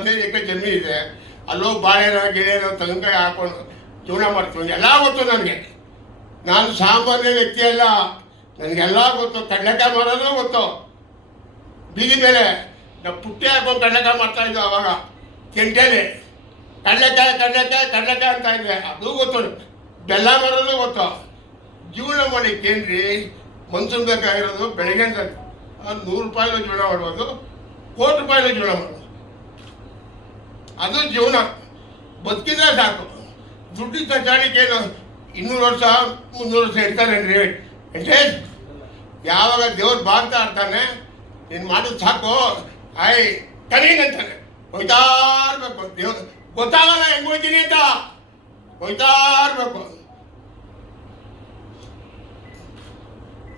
ಎಕರೆ ಜಮೀನು ಇದೆ. ಅಲ್ಲೋ ಬಾಳೆನೋ ಗಿಳೆನೋ ತೆಂಗಿನಕಾಯಿ ಹಾಕೊಂಡು ಜೀವನ ಮಾಡ್ತೀನಿ. ಎಲ್ಲ ಗೊತ್ತು ನನಗೆ. ನಾನು ಸಾಮಾನ್ಯ ವ್ಯಕ್ತಿ ಅಲ್ಲ, ನನಗೆಲ್ಲ ಗೊತ್ತು. ಕಡಲೆಕಾಯಿ ಮಾಡೋದು ಗೊತ್ತು. ಬೀದಿ ಮೇಲೆ ನಾವು ಪುಟ್ಟಿ ಹಾಕೊಂಡು ಕಡಲೆಕಾಯಿ ಮಾಡ್ತಾ ಇದ್ದೋ ಅವಾಗ ಕೆಂಟೇಲಿ. ಕಡಲೆಕಾಯಿ ಕಡಲೆಕಾಯಿ ಕಡಲೆಕಾಯಿ ಅಂತ ಇದ್ದೆ, ಅದು ಗೊತ್ತು. ಬೆಲ್ಲ ಮಾಡೋದು ಗೊತ್ತು. ಜೀವನ ಮಾಡಲಿಕ್ಕೇನ್ರಿ ಮನ್ಸೂನ್ ಬೇಕಾಗಿರೋದು. ಬೆಳಗ್ಗೆ ಅಂತ 100 ರೂಪಾಯಿలో ಜೀವನ ಮಾಡ್ಬೋದು, ಕೋಟಿ ರೂಪಾಯಿలో ಜೀವನ ಮಾಡ್ಬೋದು. ಅದು ಜೀವನ. ಬದುಕಿದ್ರೆ ಸಾಕು. ದುಡ್ಡಿದ್ದ ಚಾಣಿಕೇನು 200 ವರ್ಷ 300 ವರ್ಷ ಇರ್ತಾರೇನ್ರಿ? ವೆಂಕಟೇಶ್ ಯಾವಾಗ ದೇವ್ರು ಬಾಗ್ತಾ ಇರ್ತಾನೆ, ನೀನು ಮಾಡೋದು ಸಾಕು, ಆಯ್ ಕರೀಂಗ್ ಅಂತಾನೆ. ಹೋಯ್ತಾ ಇರ್ಬೇಕು. ದೇವ್ರು ಗೊತ್ತಾಗಲ್ಲ ಹೆಂಗೆ ಹೋಯ್ತೀನಿ ಅಂತ. ಹೋಯ್ತಾ ಇರ್ಬೇಕು.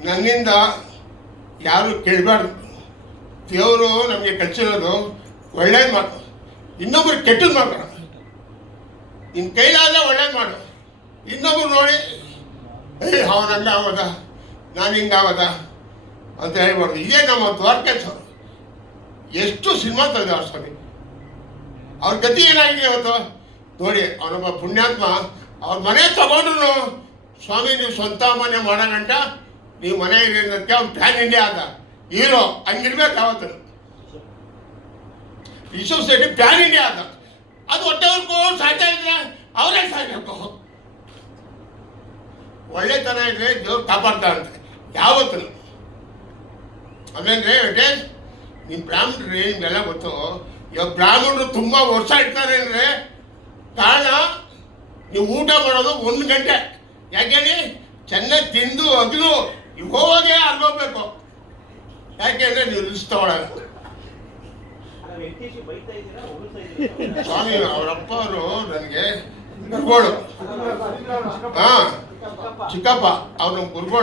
ನನ್ನಿಂದ ಯಾರು ಕೇಳಬಾರ್ದು. ದೇವರು ನಮಗೆ ಕಲಿಸಿರೋದು ಒಳ್ಳೇದು ಮಾಡು, ಇನ್ನೊಬ್ರು ಕೆಟ್ಟದ್ದು ಮಾಡು. ನಿನ್ನ ಕೈಲಾದ ಒಳ್ಳೇದು ಮಾಡು. ಇನ್ನೊಬ್ರು ನೋಡಿ ಅವನು ಹಂಗೆ ಆಗೋದ, ನಾನು ಹಿಂಗಾಗೋದ ಅಂತ ಹೇಳ್ಬಾರ್ದು. ಇದೇ ನಮ್ಮ ದ್ವಾರಕೇಶ್ ಅವರು ಎಷ್ಟು ಸಿನಿಮಾ ತೆಗೆದವ್ರು ಸ್ವಾಮಿ. ಅವ್ರ ಗತಿ ಏನಾಗಿದೆ ಇವತ್ತು ನೋಡಿ. ಅವನೊಬ್ಬ ಪುಣ್ಯಾತ್ಮ. ಅವ್ರ ಮನೆ ತಗೊಂಡ್ರು ಸ್ವಾಮಿ ನೀವು ಸ್ವಂತ ಮನೆ ಮಾಡೋ ಗಂಟ ನೀವು ಮನೆ ಇದೆ ಅನ್ನೋದಕ್ಕೆ ಅವ್ನು ಪ್ಯಾನ್ ಇಂಡಿಯಾ ಆದ ಹೀರೋ. ಹಂಗಿರ್ಬೇಕು ಅವತ್ತು. ಈ ಸೊಸೈಟಿ ಪ್ಯಾನ್ ಇಂಡಿಯಾ ಆದ. ಅದು ಹೊಟ್ಟೆವರೆಗೂ ಸಾಯ್ತಾ ಇದ್ರೆ ಅವರೇ ಸಾಯ್ಬೇಕು. ಒಳ್ಳೆತನ ಇದ್ರೆ ದೇವ್ರು ಕಾಪಾಡ್ತಾರಂತೆ ಯಾವತ್ತು. ಆಮೇಲೆ ವೆಂಕಟೇಶ್ ನಿಮ್ಮ ಬ್ರಾಹ್ಮಣರು ನಿಮ್ಗೆಲ್ಲ ಗೊತ್ತು. ಇವಾಗ ಬ್ರಾಹ್ಮಣರು ತುಂಬ ವರ್ಷ ಇರ್ತಾರೆ ಅಂದರೆ ಕಾರಣ ನೀವು ಊಟ ಮಾಡೋದು 1 ಗಂಟೆ. ಯಾಕೇಳಿ ಚೆನ್ನಾಗಿ ತಿಂದು ಅಗದು ಹೋಗೋದೇ ಅಲ್ಗೋಗ್ಬೇಕು. ಯಾಕೆಂದ್ರೆ ನೀವು ರಿಸ್ಕ್ ತಗೊಳ್ಳಲ್ಲ. ಸ್ವಾಮಿ ಅವರಪ್ಪ ಅವರು ನನಗೆ ಗುರುಗಳು. ಚಿಕ್ಕಪ್ಪ ಅವ್ರ ಗುರುಗಳು.